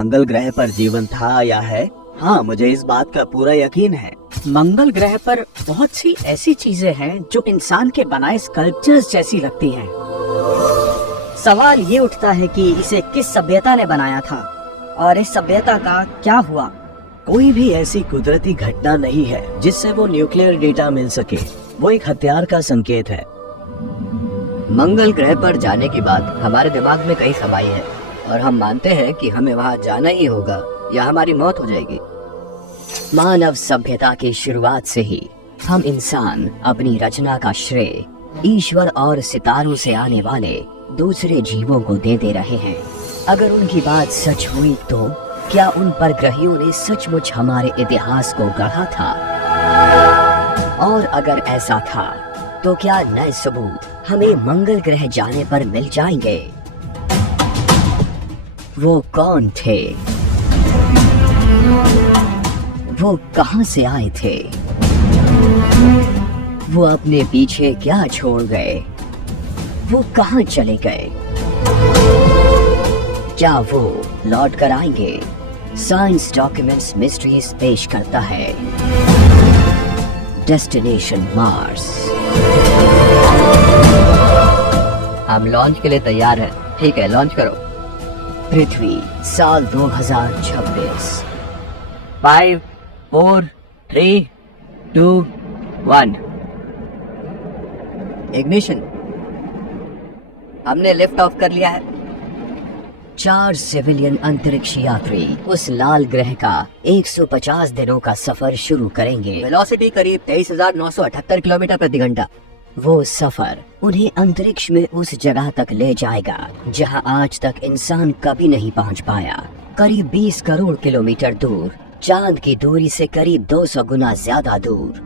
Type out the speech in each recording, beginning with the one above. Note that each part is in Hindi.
मंगल ग्रह पर जीवन था या है? हाँ, मुझे इस बात का पूरा यकीन है। मंगल ग्रह पर बहुत सी ऐसी चीजें हैं जो इंसान के बनाए स्कल्पचर्स जैसी लगती हैं। सवाल ये उठता है कि इसे किस सभ्यता ने बनाया था और इस सभ्यता का क्या हुआ। कोई भी ऐसी कुदरती घटना नहीं है जिससे वो न्यूक्लियर डेटा मिल सके। वो एक हथियार का संकेत है। मंगल ग्रह पर जाने की बात हमारे दिमाग में कई समाई है और हम मानते हैं कि हमें वहां जाना ही होगा या हमारी मौत हो जाएगी। मानव सभ्यता की शुरुआत से ही हम इंसान अपनी रचना का श्रेय ईश्वर और सितारों से आने वाले दूसरे जीवों को दे रहे हैं। अगर उनकी बात सच हुई तो क्या उन परग्रहियों ने सचमुच हमारे इतिहास को गढ़ा था? और अगर ऐसा था तो क्या नए सबूत हमें मंगल ग्रह जाने पर मिल जाएंगे? वो कौन थे? वो कहां से आए थे? वो अपने पीछे क्या छोड़ गए? वो कहां चले गए? क्या वो लौट कर आएंगे? साइंस डॉक्यूमेंट्स मिस्ट्रीज पेश करता है डेस्टिनेशन मार्स। हम लॉन्च के लिए तैयार हैं। ठीक है, लॉन्च करो। पृथ्वी साल 2026। 5 4 3 2 1 इग्निशन। हमने लिफ्ट ऑफ कर लिया है। 4 सिविलियन अंतरिक्ष यात्री उस लाल ग्रह का 150 दिनों का सफर शुरू करेंगे। वेलोसिटी करीब 23,978 किलोमीटर प्रति घंटा। वो सफर उन्हें अंतरिक्ष में उस जगह तक ले जाएगा जहां आज तक इंसान कभी नहीं पहुंच पाया। करीब 20 करोड़ किलोमीटर दूर, चांद की दूरी से करीब 200 गुना ज्यादा दूर।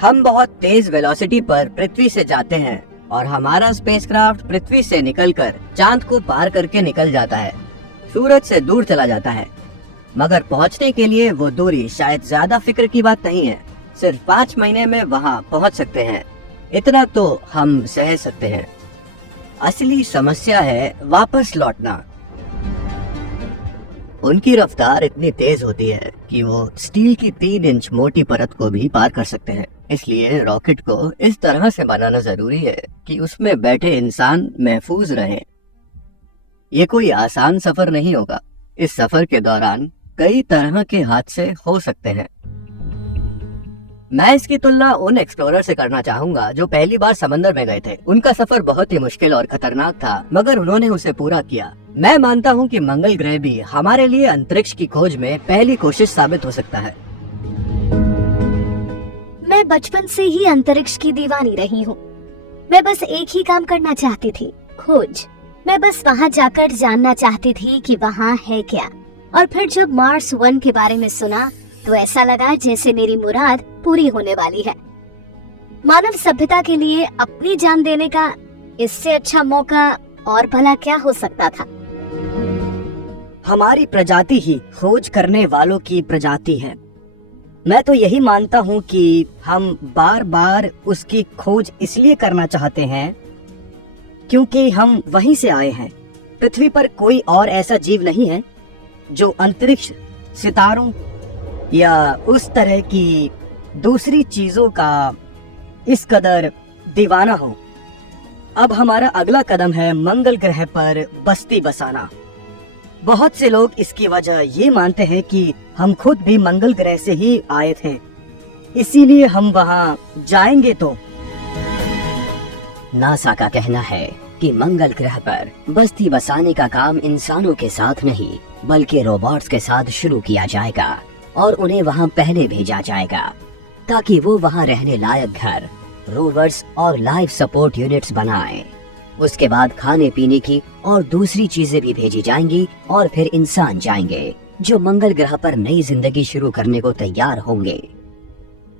हम बहुत तेज वेलोसिटी पर पृथ्वी से जाते हैं और हमारा स्पेसक्राफ्ट पृथ्वी से निकलकर चांद को पार करके निकल जाता है, सूरज से दूर चला जाता है। मगर पहुंचने के लिए वो दूरी शायद ज्यादा फिक्र की बात नहीं है। सिर्फ 5 महीने में वहां पहुंच सकते हैं। इतना तो हम सह सकते हैं। असली समस्या है वापस लौटना। उनकी रफ्तार इतनी तेज होती है कि वो स्टील की 3 इंच मोटी परत को भी पार कर सकते हैं। इसलिए रॉकेट को इस तरह से बनाना जरूरी है कि उसमें बैठे इंसान महफूज रहे। ये कोई आसान सफर नहीं होगा। इस सफर के दौरान कई तरह के हादसे हो सकते हैं। मैं इसकी तुलना उन एक्सप्लोरर से करना चाहूंगा जो पहली बार समंदर में गए थे। उनका सफर बहुत ही मुश्किल और खतरनाक था, मगर उन्होंने उसे पूरा किया। मैं मानता हूं कि मंगल ग्रह भी हमारे लिए अंतरिक्ष की खोज में पहली कोशिश साबित हो सकता है। मैं बचपन से ही अंतरिक्ष की दीवानी रही हूँ। मैं बस एक ही काम करना चाहती थी, खोज। मैं बस वहाँ जाकर जानना चाहती थी कि वहाँ है क्या। और फिर जब मार्स 1 के बारे में सुना तो ऐसा लगा जैसे मेरी मुराद पूरी होने वाली है। मानव सभ्यता के लिए अपनी जान देने का इससे अच्छा मौका और भला क्या हो सकता था। हमारी प्रजाति ही खोज करने वालों की प्रजाति है। मैं तो यही मानता हूँ कि हम बार बार उसकी खोज इसलिए करना चाहते हैं क्योंकि हम वहीं से आए हैं। पृथ्वी पर कोई और ऐसा जीव नहीं है जो अंतरिक्ष, सितारों या उस तरह की दूसरी चीजों का इस कदर दीवाना हो। अब हमारा अगला कदम है मंगल ग्रह पर बस्ती बसाना। बहुत से लोग इसकी वजह ये मानते हैं कि हम खुद भी मंगल ग्रह से ही आए थे, इसीलिए हम वहां जाएंगे। तो नासा का कहना है कि मंगल ग्रह पर बस्ती बसाने का काम इंसानों के साथ नहीं बल्कि रोबोट्स के साथ शुरू किया जाएगा और उन्हें वहां पहले भेजा जाएगा ताकि वो वहां रहने लायक घर, रोवर्स और लाइफ सपोर्ट यूनिट्स बनाएं। उसके बाद खाने पीने की और दूसरी चीजें भी भेजी जाएंगी और फिर इंसान जाएंगे जो मंगल ग्रह पर नई जिंदगी शुरू करने को तैयार होंगे।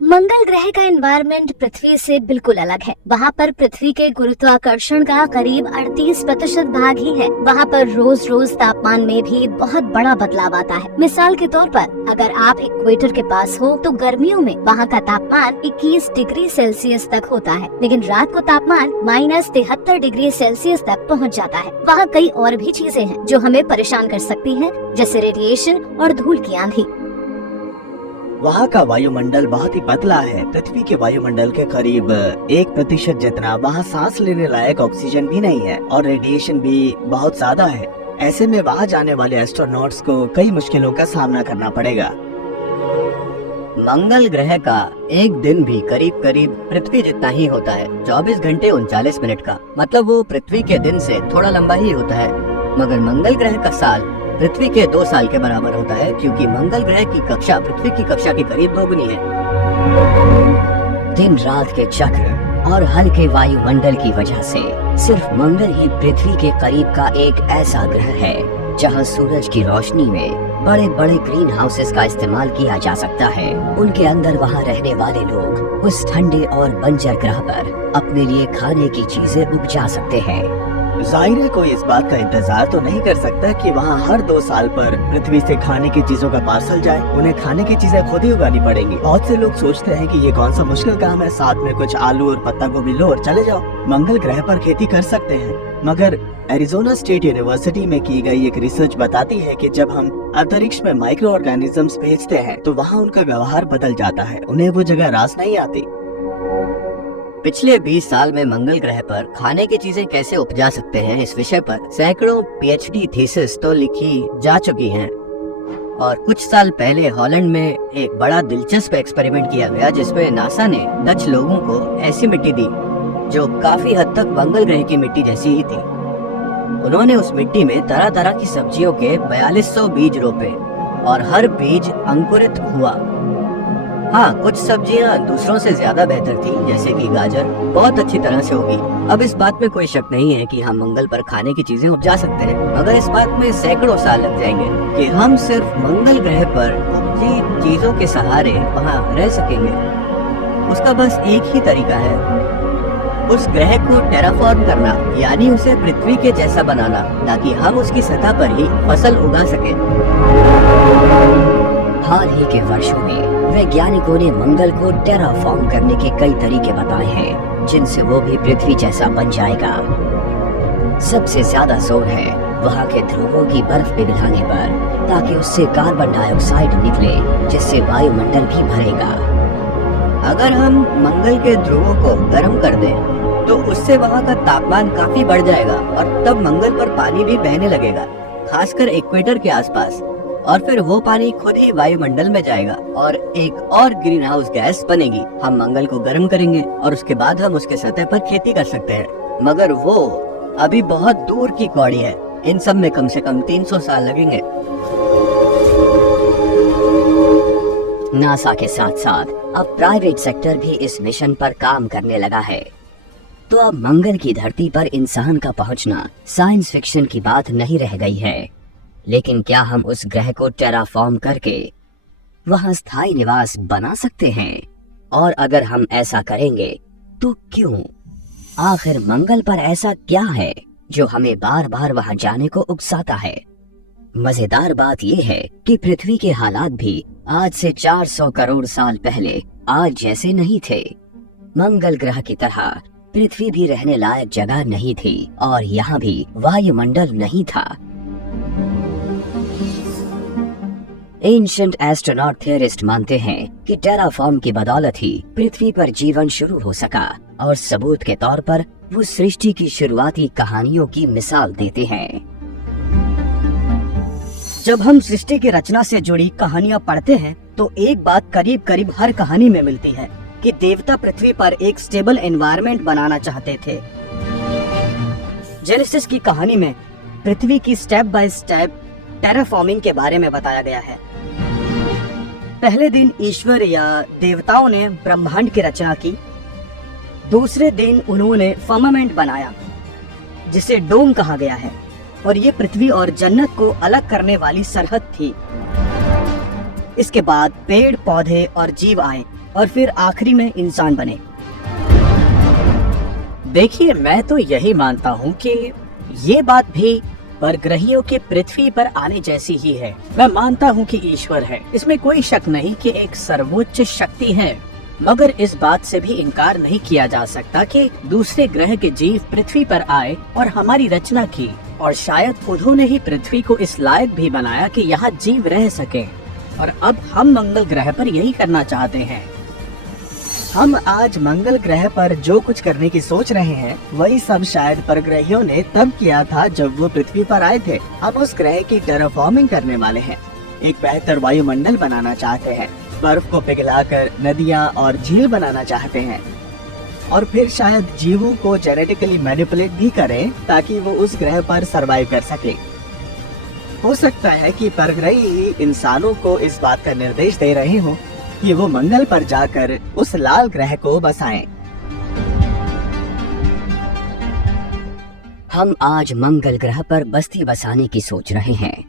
मंगल ग्रह का एनवायरनमेंट पृथ्वी से बिल्कुल अलग है। वहाँ पर पृथ्वी के गुरुत्वाकर्षण का करीब 38% भाग ही है। वहाँ पर रोज रोज तापमान में भी बहुत बड़ा बदलाव आता है। मिसाल के तौर पर अगर आप इक्वेटर के पास हो तो गर्मियों में वहाँ का तापमान 21 डिग्री सेल्सियस तक होता है, लेकिन रात को तापमान -73 डिग्री सेल्सियस तक पहुँच जाता है। वहाँ कई और भी चीजें हैं जो हमें परेशान कर सकती है, जैसे रेडिएशन और धूल की आंधी। वहाँ का वायुमंडल बहुत ही पतला है। पृथ्वी के वायुमंडल के करीब 1% जितना वहाँ सांस लेने लायक ऑक्सीजन भी नहीं है और रेडिएशन भी बहुत ज्यादा है। ऐसे में वहाँ जाने वाले एस्ट्रोनॉट्स को कई मुश्किलों का सामना करना पड़ेगा। मंगल ग्रह का एक दिन भी करीब करीब पृथ्वी जितना ही होता है, 24 घंटे 39 मिनट का। मतलब वो पृथ्वी के दिन से थोड़ा लंबा ही होता है। मगर मंगल ग्रह का साल पृथ्वी के 2 साल के बराबर होता है, क्योंकि मंगल ग्रह की कक्षा पृथ्वी की कक्षा के करीब दोगुनी है। दिन रात के चक्र और हल्के वायुमंडल की वजह से सिर्फ मंगल ही पृथ्वी के करीब का एक ऐसा ग्रह है जहां सूरज की रोशनी में बड़े बड़े ग्रीन हाउसेस का इस्तेमाल किया जा सकता है। उनके अंदर वहां रहने वाले लोग उस ठंडे और बंजर ग्रह पर अपने लिए खाने की चीजें उपजा सकते हैं। जाहिर है कोई इस बात का इंतजार तो नहीं कर सकता कि वहाँ हर 2 साल पर पृथ्वी से खाने की चीजों का पार्सल जाए। उन्हें खाने की चीजें खुद ही उगानी पड़ेगी। बहुत से लोग सोचते हैं कि ये कौन सा मुश्किल काम है, साथ में कुछ आलू और पत्ता गोभी लो और चले जाओ। मंगल ग्रह पर खेती कर सकते हैं, मगर एरिजोना स्टेट यूनिवर्सिटी में की गई एक रिसर्च बताती है कि जब हम अंतरिक्ष में माइक्रो ऑर्गेनिजम्स भेजते हैं तो वहाँ उनका व्यवहार बदल जाता है। उन्हें वो जगह रास नहीं आती। पिछले 20 साल में मंगल ग्रह पर खाने की चीजें कैसे उपजा सकते हैं, इस विषय पर सैकड़ों पीएचडी थीसिस तो लिखी जा चुकी हैं। और कुछ साल पहले हॉलैंड में एक बड़ा दिलचस्प एक्सपेरिमेंट किया गया, जिसमें नासा ने डच लोगों को ऐसी मिट्टी दी जो काफी हद तक मंगल ग्रह की मिट्टी जैसी ही थी। उन्होंने उस मिट्टी में तरह तरह की सब्जियों के 4200 बीज रोपे और हर बीज अंकुरित हुआ। हाँ, कुछ सब्जियां दूसरों से ज्यादा बेहतर थी, जैसे कि गाजर बहुत अच्छी तरह से होगी। अब इस बात में कोई शक नहीं है कि हम मंगल पर खाने की चीजें उपजा सकते हैं, मगर इस बात में सैकड़ों साल लग जाएंगे कि हम सिर्फ मंगल ग्रह पर उपजी चीजों के सहारे वहाँ रह सकेंगे। उसका बस एक ही तरीका है, उस ग्रह को टेराफॉर्म करना, यानी उसे पृथ्वी के जैसा बनाना, ताकि हम उसकी सतह पर ही फसल उगा सकें। हाल ही के वर्षों में वैज्ञानिकों ने मंगल को टेराफॉर्म करने के कई तरीके बताए हैं, जिनसे वो भी पृथ्वी जैसा बन जाएगा। सबसे ज्यादा जोर है वहाँ के ध्रुवों की बर्फ पिघलाने पर, ताकि उससे कार्बन डाइऑक्साइड निकले, जिससे वायुमंडल भी भरेगा। अगर हम मंगल के ध्रुवों को गर्म कर दें तो उससे वहाँ का तापमान काफी बढ़ जाएगा और तब मंगल पर पानी भी बहने लगेगा, खासकर इक्वेटर के आसपास। और फिर वो पानी खुद ही वायुमंडल में जाएगा और एक और ग्रीन हाउस गैस बनेगी। हम मंगल को गर्म करेंगे और उसके बाद हम उसके सतह पर खेती कर सकते हैं, मगर वो अभी बहुत दूर की कौड़ी है। इन सब में कम से कम 300 साल लगेंगे। नासा के साथ साथ अब प्राइवेट सेक्टर भी इस मिशन पर काम करने लगा है। तो अब मंगल की धरती पर इंसान का पहुंचना साइंस फिक्शन की बात नहीं रह गई है। लेकिन क्या हम उस ग्रह को टेराफॉर्म करके वहां स्थायी निवास बना सकते हैं? और अगर हम ऐसा करेंगे तो क्यों? आखिर मंगल पर ऐसा क्या है जो हमें बार बार वहां जाने को उकसाता है? मजेदार बात यह है कि पृथ्वी के हालात भी आज से 400 करोड़ साल पहले आज जैसे नहीं थे। मंगल ग्रह की तरह पृथ्वी भी रहने लायक जगह नहीं थी और यहाँ भी वायुमंडल नहीं था। एंशिएंट एस्ट्रोनॉट थियरिस्ट मानते हैं कि टेराफॉर्म की बदौलत ही पृथ्वी पर जीवन शुरू हो सका, और सबूत के तौर पर वो सृष्टि की शुरुआती कहानियों की मिसाल देते हैं। जब हम सृष्टि की रचना से जुड़ी कहानियां पढ़ते हैं तो एक बात करीब करीब हर कहानी में मिलती है कि देवता पृथ्वी पर एक स्टेबल एनवायरनमेंट बनाना चाहते थे। जेनेसिस की कहानी में पृथ्वी की स्टेप बाय स्टेप टेराफॉर्मिंग के बारे में बताया गया है। पहले दिन ईश्वर या देवताओं ने ब्रह्मांड की रचना की। दूसरे दिन उन्होंने फर्मामेंट बनाया, जिसे डोम कहा गया है, और ये पृथ्वी और जन्नत को अलग करने वाली सरहद थी। इसके बाद पेड़ पौधे और जीव आए और फिर आखिरी में इंसान बने। देखिए, मैं तो यही मानता हूँ कि ये बात भी परग्रहियों के पृथ्वी पर आने जैसी ही है। मैं मानता हूँ कि ईश्वर है, इसमें कोई शक नहीं कि एक सर्वोच्च शक्ति है, मगर इस बात से भी इनकार नहीं किया जा सकता कि दूसरे ग्रह के जीव पृथ्वी पर आए और हमारी रचना की, और शायद उन्होंने ही पृथ्वी को इस लायक भी बनाया कि यहाँ जीव रह सके। और अब हम मंगल ग्रह पर यही करना चाहते हैं। हम आज मंगल ग्रह पर जो कुछ करने की सोच रहे हैं, वही सब शायद परग्रहियों ने तब किया था जब वो पृथ्वी पर आए थे। हम उस ग्रह की टेराफॉर्मिंग करने वाले हैं, एक बेहतर वायुमंडल बनाना चाहते हैं, बर्फ को पिघलाकर नदियाँ और झील बनाना चाहते हैं, और फिर शायद जीवों को जेनेटिकली मैनिपुलेट भी करें ताकि वो उस ग्रह पर सरवाइव कर सके। हो सकता है कि परग्रही ही इंसानों को इस बात का निर्देश दे रहे हो कि वो मंगल पर जाकर उस लाल ग्रह को बसाएं। हम आज मंगल ग्रह पर बस्ती बसाने की सोच रहे हैं,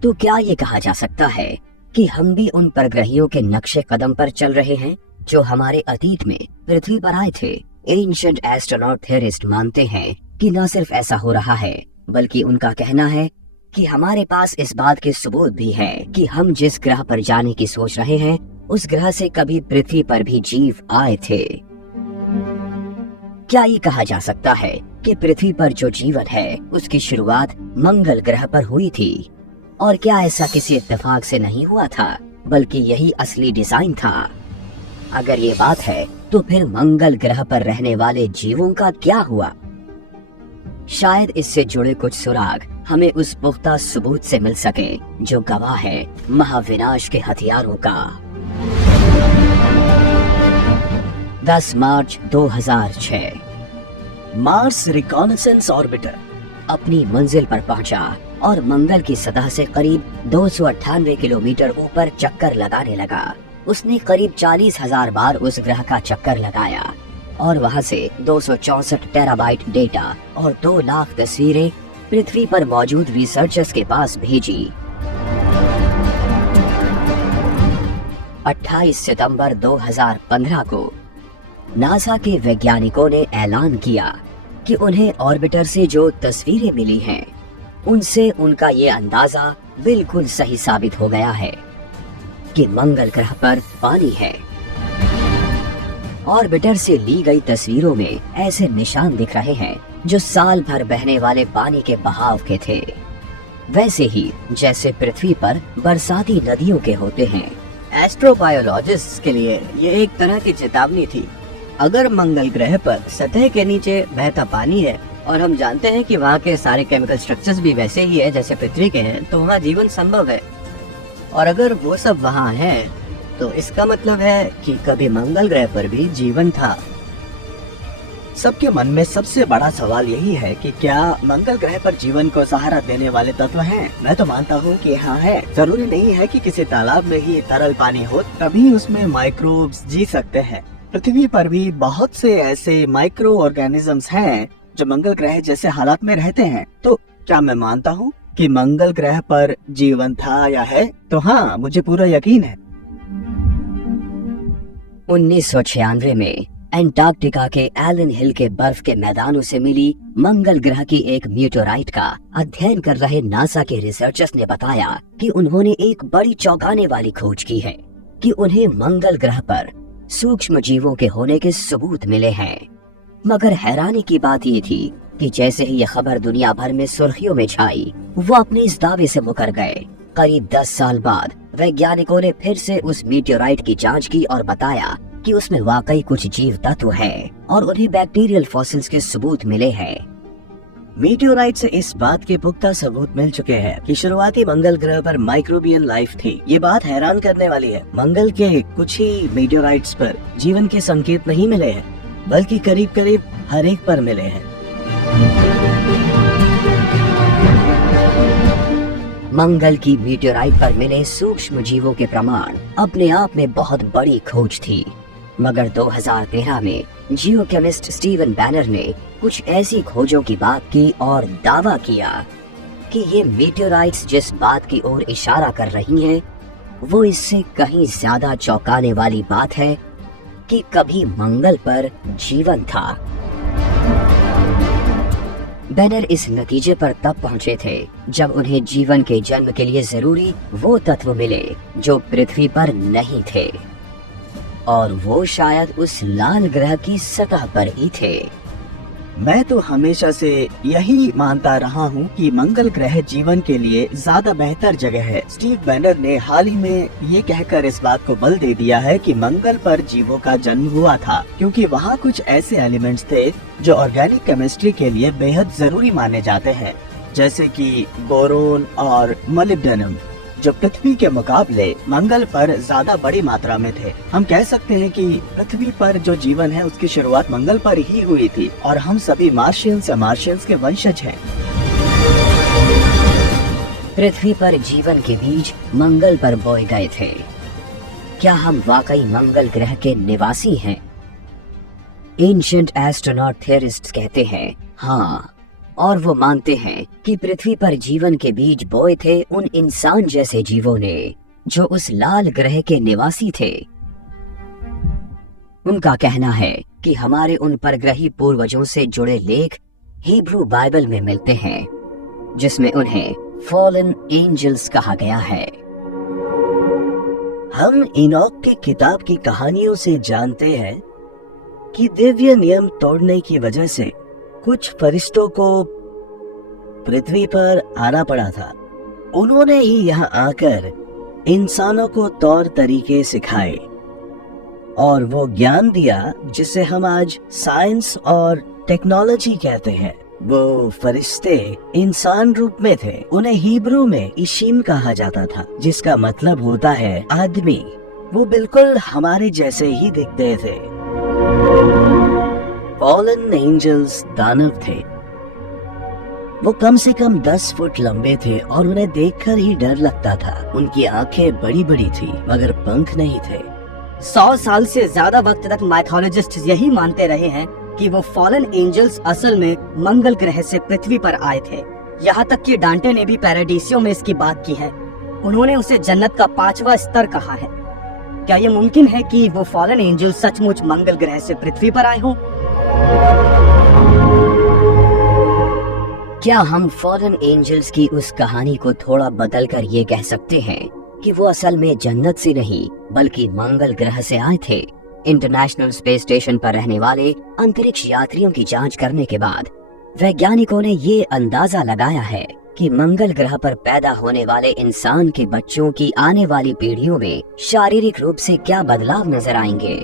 तो क्या ये कहा जा सकता है कि हम भी उन परग्रहियों के नक्शे कदम पर चल रहे हैं जो हमारे अतीत में पृथ्वी पर आए थे? एंशिएंट एस्ट्रोनॉट थियरिस्ट मानते हैं कि न सिर्फ ऐसा हो रहा है, बल्कि उनका कहना है कि हमारे पास इस बात के सबूत भी है कि हम जिस ग्रह पर जाने की सोच रहे हैं, उस ग्रह से कभी पृथ्वी पर भी जीव आए थे। क्या ये कहा जा सकता है कि पृथ्वी पर जो जीवन है उसकी शुरुआत मंगल ग्रह पर हुई थी? और क्या ऐसा किसी इत्तेफाक से नहीं हुआ था, बल्कि यही असली डिजाइन था? अगर ये बात है, तो फिर मंगल ग्रह पर रहने वाले जीवों का क्या हुआ? शायद इससे जुड़े कुछ सुराग हमें उस पुख्ता सबूत से मिल सके जो गवाह है महाविनाश के हथियारों का। 10 मार्च 2006 मार्स रिकॉनेसेंस ऑर्बिटर अपनी मंजिल पर पहुंचा और मंगल की सतह से करीब 298 किलोमीटर ऊपर चक्कर लगाने लगा। उसने करीब 40,000 बार उस ग्रह का चक्कर लगाया और वहां से 264 टेराबाइट डेटा और 2 लाख तस्वीरें पृथ्वी पर मौजूद रिसर्चर्स के पास भेजी। 28 सितंबर 2015 को नासा के वैज्ञानिकों ने ऐलान किया कि उन्हें ऑर्बिटर से जो तस्वीरें मिली हैं, उनसे उनका ये अंदाजा बिल्कुल सही साबित हो गया है कि मंगल ग्रह पर पानी है। ऑर्बिटर से ली गई तस्वीरों में ऐसे निशान दिख रहे हैं जो साल भर बहने वाले पानी के बहाव के थे, वैसे ही जैसे पृथ्वी पर बरसाती नदियों के होते हैं। एस्ट्रोबायोलॉजिस्ट के लिए ये एक तरह की चेतावनी थी। अगर मंगल ग्रह पर सतह के नीचे बहता पानी है और हम जानते हैं कि वहाँ के सारे केमिकल स्ट्रक्चर्स भी वैसे ही है जैसे पृथ्वी के हैं, तो वहाँ जीवन संभव है। और अगर वो सब वहाँ है, तो इसका मतलब है कि कभी मंगल ग्रह पर भी जीवन था। सबके मन में सबसे बड़ा सवाल यही है कि क्या मंगल ग्रह पर जीवन को सहारा देने वाले तत्व हैं? मैं तो मानता हूँ कि हाँ है। जरूरी नहीं है कि किसी तालाब में ही तरल पानी हो तभी उसमें माइक्रोब्स जी सकते हैं। पृथ्वी पर भी बहुत से ऐसे माइक्रो ऑर्गेनिजम्स हैं जो मंगल ग्रह जैसे हालात में रहते हैं। तो क्या मैं मानता हूँ कि मंगल ग्रह पर जीवन था या है? तो हाँ, मुझे पूरा यकीन है। 1996 में एंटार्क्टिका के एलन हिल के बर्फ के मैदानों से मिली मंगल ग्रह की एक मीटोराइट का अध्ययन कर रहे नासा के रिसर्चर्स ने बताया कि उन्होंने एक बड़ी चौंकाने वाली खोज की है कि उन्हें मंगल ग्रह पर सूक्ष्म जीवों के होने के सबूत मिले हैं। मगर हैरानी की बात ये थी कि जैसे ही यह खबर दुनिया भर में सुर्खियों में छाई, वो अपने इस दावे से मुकर गए। करीब 10 साल बाद वैज्ञानिकों ने फिर से उस मीटियोराइट की जांच की और बताया कि उसमें वाकई कुछ जीव तत्व हैं और उन्हें बैक्टीरियल फॉसिल्स के सबूत मिले हैं। मीटियोराइट से इस बात के पुख्ता सबूत मिल चुके हैं कि शुरुआती मंगल ग्रह पर माइक्रोबियल लाइफ थी। ये बात हैरान करने वाली है। मंगल के कुछ ही मीटियोराइट्स पर जीवन के संकेत नहीं मिले हैं, बल्कि करीब करीब हर एक पर मिले हैं। मंगल की मीटियोराइट पर मिले सूक्ष्म जीवों के प्रमाण अपने आप में बहुत बड़ी खोज थी। मगर 2013 में जियोकेमिस्ट स्टीवन बैनर ने कुछ ऐसी खोजों की बात की और दावा किया कि ये मीटियोराइट्स जिस बात की ओर इशारा कर रही हैं, वो इससे कहीं ज्यादा चौंकाने वाली बात है कि कभी मंगल पर जीवन था। बैनर इस नतीजे पर तब पहुंचे थे जब उन्हें जीवन के जन्म के लिए जरूरी वो तत्व मिले जो पृथ्वी पर नहीं थे, और वो शायद उस लाल ग्रह की सतह पर ही थे। मैं तो हमेशा से यही मानता रहा हूँ कि मंगल ग्रह जीवन के लिए ज्यादा बेहतर जगह है। स्टीव बैनर ने हाल ही में ये कहकर इस बात को बल दे दिया है कि मंगल पर जीवों का जन्म हुआ था, क्योंकि वहाँ कुछ ऐसे एलिमेंट्स थे जो ऑर्गेनिक केमिस्ट्री के लिए बेहद जरूरी माने जाते हैं, जैसे कि बोरोन और मोलिब्डेनम, जो पृथ्वी के मुकाबले मंगल पर ज्यादा बड़ी मात्रा में थे। हम कह सकते हैं कि पृथ्वी पर जो जीवन है उसकी शुरुआत मंगल पर ही हुई थी और हम सभी मार्शियंस के वंशज हैं। पृथ्वी पर जीवन के बीज मंगल पर बोए गए थे। क्या हम वाकई मंगल ग्रह के निवासी हैं? एंशिएंट एस्ट्रोनॉट थियरिस्ट्स कहते हैं हाँ, और वो मानते हैं कि पृथ्वी पर जीवन के बीज बोए थे उन इंसान जैसे जीवों ने जो उस लाल ग्रह के निवासी थे। उनका कहना है कि हमारे उन परग्रही पूर्वजों से जुड़े लेख हिब्रू बाइबल में मिलते हैं, जिसमें उन्हें फॉलन एंजल्स कहा गया है। हम इनॉक की किताब की कहानियों से जानते हैं कि दिव्य नियम तोड़ने की वजह से कुछ फरिश्तों को पृथ्वी पर आना पड़ा था। उन्होंने ही यहाँ आकर इंसानों को तौर तरीके सिखाए और वो ज्ञान दिया जिसे हम आज साइंस और टेक्नोलॉजी कहते हैं। वो फरिश्ते इंसान रूप में थे। उन्हें हिब्रू में इशीम कहा जाता था, जिसका मतलब होता है आदमी। वो बिल्कुल हमारे जैसे ही दिखते थे। फॉलन एंजल्स दानव थे। वो कम से कम 10 फुट लंबे थे और उन्हें देखकर ही डर लगता था। उनकी आंखें बड़ी बड़ी थी मगर पंख नहीं थे। 100 साल से ज्यादा वक्त तक माइथोलॉजिस्ट यही मानते रहे हैं कि वो फॉलन एंजल्स असल में मंगल ग्रह से पृथ्वी पर आए थे। यहाँ तक कि डांटे ने भी पैराडीसियो में इसकी बात की है। उन्होंने उसे जन्नत का 5वां स्तर कहा है। क्या ये मुमकिन है कि वो फॉलन एंजल सचमुच मंगल ग्रह से पृथ्वी पर आए हों? क्या हम फॉलन एंजल्स की उस कहानी को थोड़ा बदल कर ये कह सकते हैं कि वो असल में जन्नत से नहीं बल्कि मंगल ग्रह से आए थे? इंटरनेशनल स्पेस स्टेशन पर रहने वाले अंतरिक्ष यात्रियों की जांच करने के बाद वैज्ञानिकों ने ये अंदाजा लगाया है कि मंगल ग्रह पर पैदा होने वाले इंसान के बच्चों की आने वाली पीढ़ियों में शारीरिक रूप से क्या बदलाव नजर आएंगे।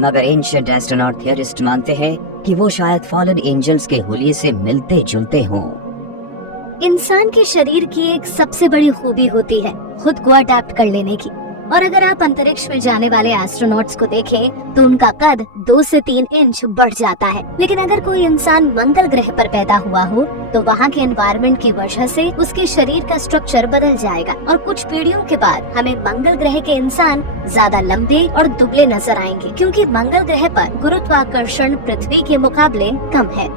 मगर एंशिएंट एस्ट्रोनॉट थियरिस्ट मानते हैं कि वो शायद फॉलन एंजल्स के हुलिये से मिलते जुलते हों। इंसान के शरीर की एक सबसे बड़ी खूबी होती है खुद को अडेप्ट कर लेने की। और अगर आप अंतरिक्ष में जाने वाले एस्ट्रोनॉट्स को देखें तो उनका कद 2 से 3 इंच बढ़ जाता है। लेकिन अगर कोई इंसान मंगल ग्रह पर पैदा हुआ हो तो वहाँ के एनवायरनमेंट की वजह से उसके शरीर का स्ट्रक्चर बदल जाएगा और कुछ पीढ़ियों के बाद हमें मंगल ग्रह के इंसान ज्यादा लंबे और दुबले नजर आएंगे, क्योंकि मंगल ग्रह पर गुरुत्वाकर्षण पृथ्वी के मुकाबले कम है।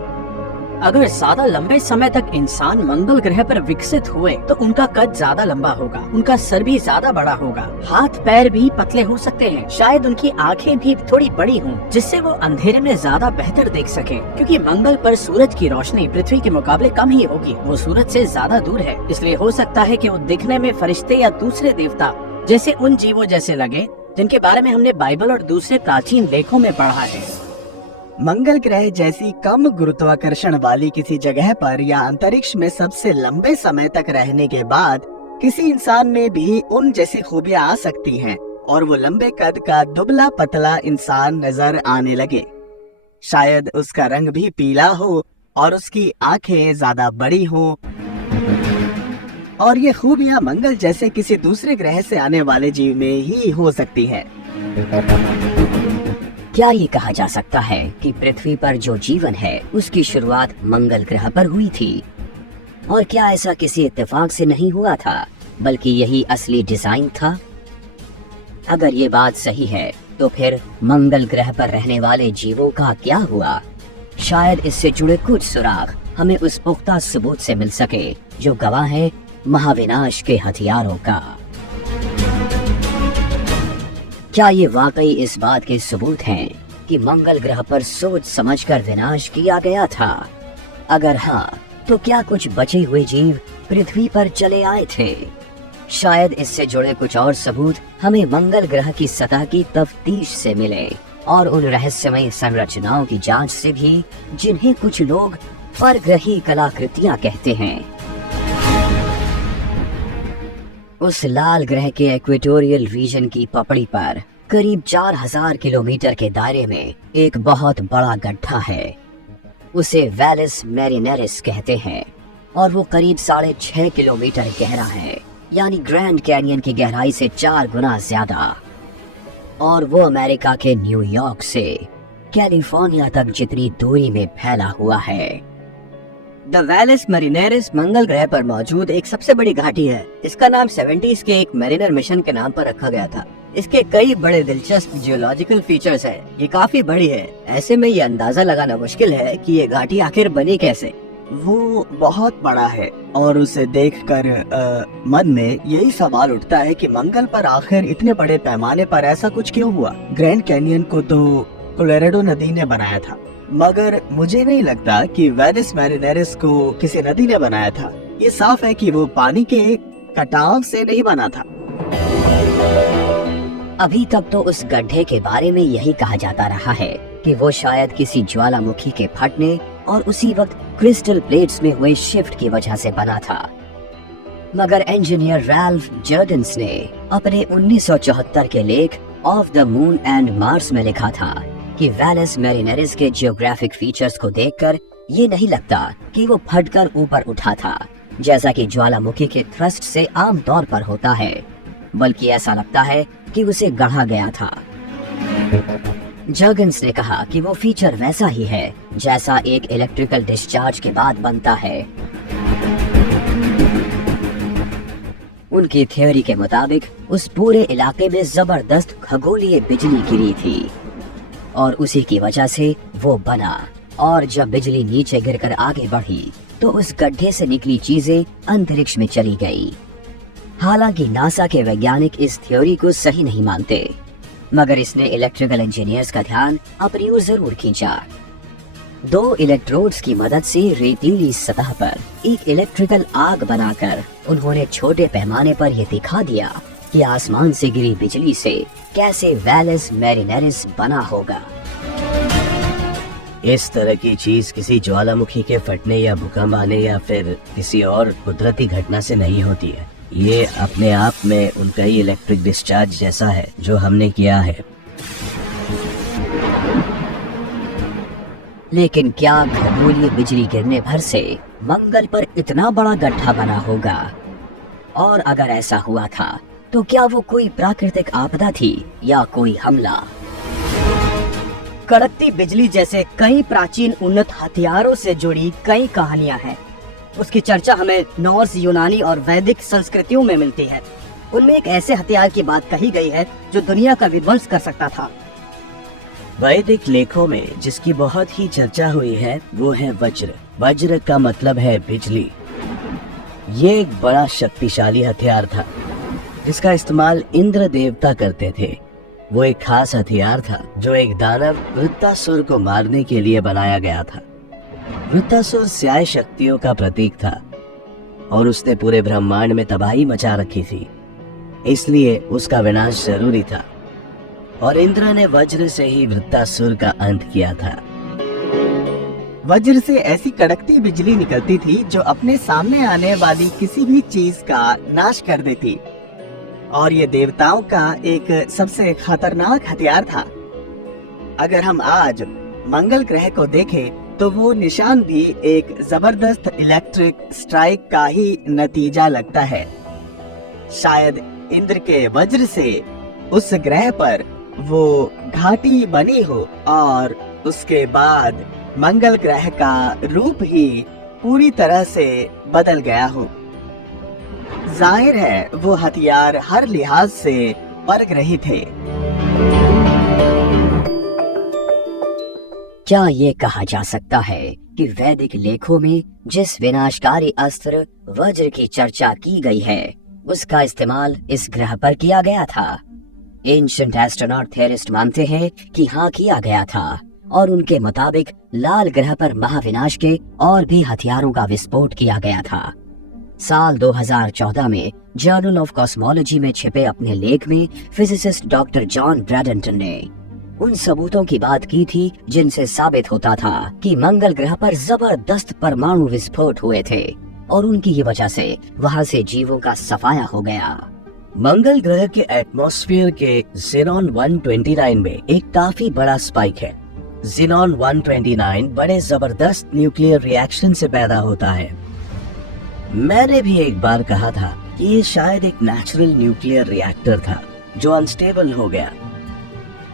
अगर ज्यादा लंबे समय तक इंसान मंगल ग्रह पर विकसित हुए तो उनका कद ज्यादा लंबा होगा, उनका सर भी ज्यादा बड़ा होगा, हाथ पैर भी पतले हो सकते हैं, शायद उनकी आंखें भी थोड़ी बड़ी हों, जिससे वो अंधेरे में ज्यादा बेहतर देख सके। क्योंकि मंगल पर सूरज की रोशनी पृथ्वी के मुकाबले कम ही होगी, वो सूरज से ज्यादा दूर है, इसलिए हो सकता है कि वो दिखने में फरिश्ते या दूसरे देवता जैसे उन जीवों जैसे लगे जिनके बारे में हमने बाइबल और दूसरे प्राचीन लेखों में पढ़ा है। मंगल ग्रह जैसी कम गुरुत्वाकर्षण वाली किसी जगह पर या अंतरिक्ष में सबसे लंबे समय तक रहने के बाद किसी इंसान में भी उन जैसी खूबियां आ सकती हैं और वो लंबे कद का दुबला पतला इंसान नजर आने लगे। शायद उसका रंग भी पीला हो और उसकी आंखें ज्यादा बड़ी हो और ये खूबियां मंगल जैसे किसी दूसरे ग्रह से आने वाले जीव में ही हो सकती हैं। क्या ये कहा जा सकता है कि पृथ्वी पर जो जीवन है उसकी शुरुआत मंगल ग्रह पर हुई थी? और क्या ऐसा किसी इत्तेफाक से नहीं हुआ था बल्कि यही असली डिजाइन था? अगर ये बात सही है तो फिर मंगल ग्रह पर रहने वाले जीवों का क्या हुआ? शायद इससे जुड़े कुछ सुराग हमें उस पुख्ता सबूत से मिल सके जो गवाह है महाविनाश के हथियारों का। क्या ये वाकई इस बात के सबूत हैं कि मंगल ग्रह पर सोच समझकर विनाश किया गया था? अगर हाँ, तो क्या कुछ बचे हुए जीव पृथ्वी पर चले आए थे? शायद इससे जुड़े कुछ और सबूत हमें मंगल ग्रह की सतह की तफ्तीश से मिले और उन रहस्यमय संरचनाओं की जांच से भी, जिन्हें कुछ लोग परग्रही कलाकृतियां कहते हैं। उस लाल ग्रह के इक्वेटोरियल रीजन की पपड़ी पर करीब 4000 किलोमीटर के दायरे में एक बहुत बड़ा गड्ढा है। उसे वैलिस मैरिनेरिस कहते हैं और वो करीब 6.5 किलोमीटर गहरा है, यानी ग्रैंड कैनियन की गहराई से 4 गुना ज्यादा। और वो अमेरिका के न्यूयॉर्क से कैलिफोर्निया तक जितनी दूरी में फैला हुआ है। द वैलिस मैरिनेरिस मंगल ग्रह पर मौजूद एक सबसे बड़ी घाटी है। इसका नाम 70s के एक मैरिनर मिशन के नाम पर रखा गया था। इसके कई बड़े दिलचस्प जियोलॉजिकल फीचर्स हैं। ये काफी बड़ी है, ऐसे में ये अंदाजा लगाना मुश्किल है कि ये घाटी आखिर बनी कैसे। वो बहुत बड़ा है और उसे देखकर मन में यही सवाल उठता है कि मंगल पर आखिर इतने बड़े पैमाने पर ऐसा कुछ क्यों हुआ। ग्रैंड कैनियन को तो कोलोराडो नदी ने बनाया था, मगर मुझे नहीं लगता कि वैलिस मैरिनेरिस को किसी नदी ने बनाया था। ये साफ है कि वो पानी के कटाव से नहीं बना था। अभी तक तो उस गड्ढे के बारे में यही कहा जाता रहा है कि वो शायद किसी ज्वालामुखी के फटने और उसी वक्त क्रिस्टल प्लेट्स में हुए शिफ्ट की वजह से बना था। मगर इंजीनियर रैल्फ जर्डन्स ने अपने 1974 के लेख of the moon and Mars में लिखा था कि वैलिस मैरिनेरिस के जियोग्राफिक फीचर्स को देखकर ये नहीं लगता कि वो फटकर ऊपर उठा था, जैसा कि ज्वालामुखी के थ्रस्ट से आम तौर पर होता है, बल्कि ऐसा लगता है कि उसे गढ़ा गया था। जर्गन्स ने कहा कि वो फीचर वैसा ही है जैसा एक इलेक्ट्रिकल डिस्चार्ज के बाद बनता है। उनकी थ्योरी के मुताबिक उस पूरे इलाके में जबरदस्त खगोलीय बिजली गिरी थी और उसी की वजह से वो बना। और जब बिजली नीचे गिरकर आगे बढ़ी तो उस गड्ढे से निकली चीजें अंतरिक्ष में चली गई। हालांकि नासा के वैज्ञानिक इस थ्योरी को सही नहीं मानते, मगर इसने इलेक्ट्रिकल इंजीनियर्स का ध्यान अपनी ओर जरूर खींचा। 2 इलेक्ट्रोड्स की मदद से रेतीली सतह पर एक इलेक्ट्रिकल आग बनाकर उन्होंने छोटे पैमाने पर यह दिखा दिया कि आसमान से गिरी बिजली से कैसे वैलिस मैरिनेरिस बना होगा। इस तरह की चीज किसी ज्वालामुखी के फटने या भूकंप आने या फिर किसी और कुदरती घटना से नहीं होती है। ये अपने आप में उनका ही इलेक्ट्रिक डिस्चार्ज जैसा है जो हमने किया है। लेकिन क्या खगोलीय बिजली गिरने भर से मंगल पर इतना बड़ा गड्ढा बना होगा? और अगर ऐसा हुआ था तो क्या वो कोई प्राकृतिक आपदा थी या कोई हमला? कड़कती बिजली जैसे कई प्राचीन उन्नत हथियारों से जुड़ी कई कहानियां हैं। उसकी चर्चा हमें नॉर्स, यूनानी और वैदिक संस्कृतियों में मिलती है। उनमें एक ऐसे हथियार की बात कही गई है जो दुनिया का विध्वंस कर सकता था। वैदिक लेखों में जिसकी बहुत ही चर्चा हुई है वो है वज्र। वज्र का मतलब है बिजली। ये एक बड़ा शक्तिशाली हथियार था जिसका इस्तेमाल इंद्र देवता करते थे। वो एक खास हथियार था जो एक दानव वृत्तासुर को मारने के लिए बनाया गया था। वृत्तासुर स्याय शक्तियों का प्रतीक था और उसने पूरे ब्रह्मांड में तबाही मचा रखी थी, इसलिए उसका विनाश जरूरी था और इंद्र ने वज्र से ही वृत्तासुर का अंत किया था। वज्र से ऐसी कड़कती बिजली निकलती थी जो अपने सामने आने वाली किसी भी चीज का नाश कर देती और ये देवताओं का एक सबसे खतरनाक हथियार था। अगर हम आज मंगल ग्रह को देखें तो वो निशान भी एक जबरदस्त इलेक्ट्रिक स्ट्राइक का ही नतीजा लगता है। शायद इंद्र के वज्र से उस ग्रह पर वो घाटी बनी हो और उसके बाद मंगल ग्रह का रूप ही पूरी तरह से बदल गया हो। जाहिर है वो हथियार हर लिहाज से परग्रही थे। क्या ये कहा जा सकता है कि वैदिक लेखों में जिस विनाशकारी अस्त्र वज्र की चर्चा की गई है उसका इस्तेमाल इस ग्रह पर किया गया था? एंशिएंट एस्ट्रोनॉट थियरिस्ट मानते हैं कि हाँ किया गया था, और उनके मुताबिक लाल ग्रह पर महाविनाश के और भी हथियारों का विस्फोट किया गया था। साल 2014 में जर्नल ऑफ कॉस्मोलॉजी में छिपे अपने लेख में फिजिसिस्ट डॉक्टर जॉन ब्रैडेंटन ने उन सबूतों की बात की थी जिनसे साबित होता था कि मंगल ग्रह पर जबरदस्त परमाणु विस्फोट हुए थे और उनकी ही वजह से वहां से जीवों का सफाया हो गया। मंगल ग्रह के एटमॉस्फेयर के ज़ीनॉन 129 में एक काफी बड़ा स्पाइक है। ज़ीनॉन 129 बड़े जबरदस्त न्यूक्लियर रिएक्शन से पैदा होता है। मैंने भी एक बार कहा था कि ये शायद एक नेचुरल न्यूक्लियर रिएक्टर था जो अनस्टेबल हो गया,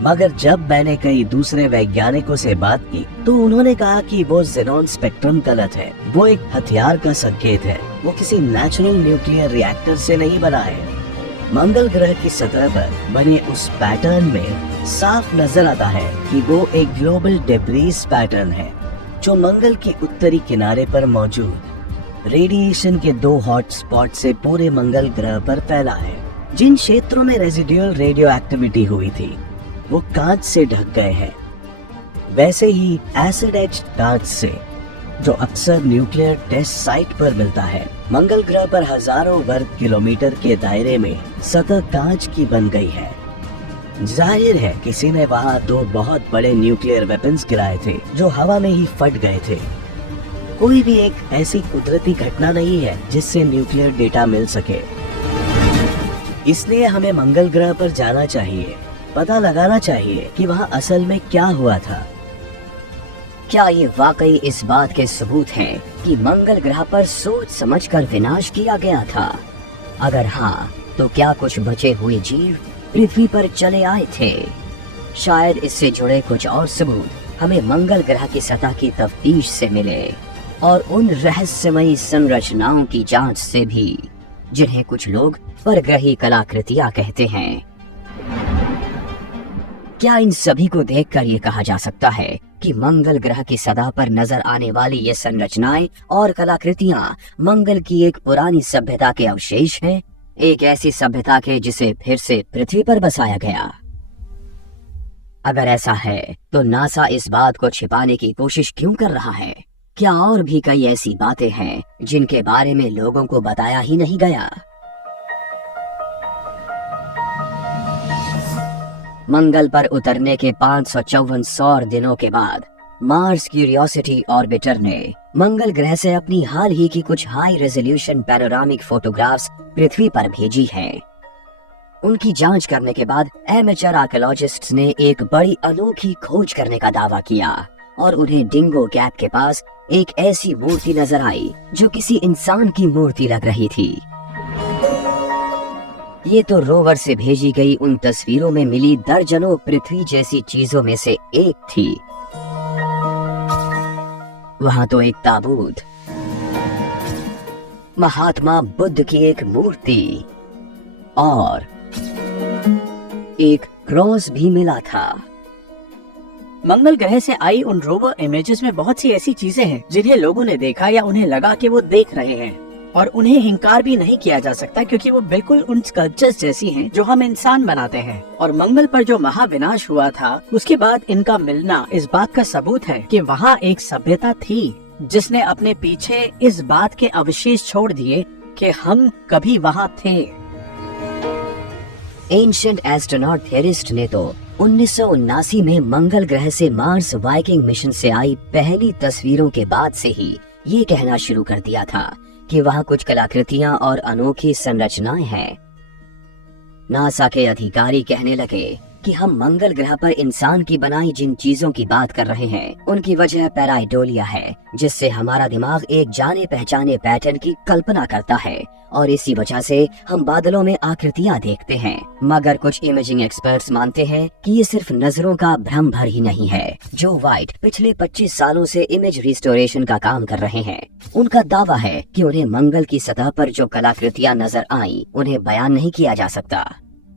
मगर जब मैंने कई दूसरे वैज्ञानिकों से बात की तो उन्होंने कहा कि वो ज़ीनॉन स्पेक्ट्रम गलत है, वो एक हथियार का संकेत है, वो किसी नेचुरल न्यूक्लियर रिएक्टर से नहीं बना है। मंगल ग्रह की सतह पर बने उस पैटर्न में साफ नजर आता है कि वो एक ग्लोबल डेब्रीज पैटर्न है जो मंगल के उत्तरी किनारे पर मौजूद रेडिएशन के 2 हॉट स्पॉट से पूरे मंगल ग्रह पर फैला है। जिन क्षेत्रों में रेजिडुअल रेडियो एक्टिविटी हुई थी वो कांच से ढक गए हैं। वैसे ही एसिड एच कांच से, जो अक्सर न्यूक्लियर टेस्ट साइट पर मिलता है, मंगल ग्रह पर हजारों वर्ग किलोमीटर के दायरे में सतह कांच की बन गई है। जाहिर है किसी ने वहां 2 बहुत बड़े न्यूक्लियर वेपन्स गिराए थे जो हवा में ही फट गए थे। कोई भी एक ऐसी कुदरती घटना नहीं है जिससे न्यूक्लियर डेटा मिल सके। इसलिए हमें मंगल ग्रह पर जाना चाहिए, पता लगाना चाहिए कि वहां असल में क्या हुआ था। क्या ये वाकई इस बात के सबूत हैं कि मंगल ग्रह पर सोच समझकर विनाश किया गया था? अगर हाँ, तो क्या कुछ बचे हुए जीव पृथ्वी पर चले आए थे? शायद इससे जुड़े कुछ और सबूत हमें मंगल ग्रह की सतह की तफ्तीश से मिले और उन रहस्यमयी संरचनाओं की जांच से भी, जिन्हें कुछ लोग परग्रही कलाकृतियां कहते हैं। क्या इन सभी को देखकर ये कहा जा सकता है कि मंगल ग्रह की सतह पर नजर आने वाली ये संरचनाएं और कलाकृतियां मंगल की एक पुरानी सभ्यता के अवशेष हैं, एक ऐसी सभ्यता के जिसे फिर से पृथ्वी पर बसाया गया? अगर ऐसा है तो नासा इस बात को छिपाने की कोशिश क्यों कर रहा है? क्या और भी कई ऐसी बातें हैं जिनके बारे में लोगों को बताया ही नहीं गया? मंगल पर उतरने के 554 सौर दिनों के बाद मार्स क्यूरियोसिटी ऑर्बिटर ने मंगल ग्रह से अपनी हाल ही की कुछ हाई रेजोल्यूशन पैनोरामिक फोटोग्राफ्स पृथ्वी पर भेजी हैं। उनकी जांच करने के बाद एमेचर आर्कियोलॉजिस्ट्स ने एक बड़ी अनोखी खोज करने का दावा किया और उन्हें डिंगो गैप के पास एक ऐसी मूर्ति नजर आई जो किसी इंसान की मूर्ति लग रही थी। ये तो रोवर से भेजी गई उन तस्वीरों में मिली दर्जनों पृथ्वी जैसी चीजों में से एक थी। वहां तो एक ताबूत, महात्मा बुद्ध की एक मूर्ति और एक क्रॉस भी मिला था। मंगल ग्रह से आई उन रोवर इमेजेस में बहुत सी ऐसी चीजें हैं जिन्हें लोगों ने देखा या उन्हें लगा कि वो देख रहे हैं, और उन्हें इंकार भी नहीं किया जा सकता क्योंकि वो बिल्कुल उन स्कल्पचर्स जैसी हैं जो हम इंसान बनाते हैं। और मंगल पर जो महाविनाश हुआ था उसके बाद इनका मिलना इस बात का सबूत है कि वहाँ एक सभ्यता थी जिसने अपने पीछे इस बात के अवशेष छोड़ दिए कि हम कभी वहाँ थे। एंशिएंट एस्ट्रोनॉट थियरिस्ट ने तो 1979 में मंगल ग्रह से मार्स वाइकिंग मिशन से आई पहली तस्वीरों के बाद से ही ये कहना शुरू कर दिया था कि वहाँ कुछ कलाकृतियां और अनोखी संरचनाएं हैं। नासा के अधिकारी कहने लगे कि हम मंगल ग्रह पर इंसान की बनाई जिन चीजों की बात कर रहे हैं उनकी वजह पैराइडोलिया है, जिससे हमारा दिमाग एक जाने पहचाने पैटर्न की कल्पना करता है और इसी वजह से हम बादलों में आकृतियां देखते हैं। मगर कुछ इमेजिंग एक्सपर्ट्स मानते हैं कि ये सिर्फ नजरों का भ्रम भर ही नहीं है। जो वाइट पिछले 25 सालों से इमेज रिस्टोरेशन का काम कर रहे हैं, उनका दावा है कि उन्हें मंगल की सतह पर जो कलाकृतियां नजर आई उन्हें बयान नहीं किया जा सकता।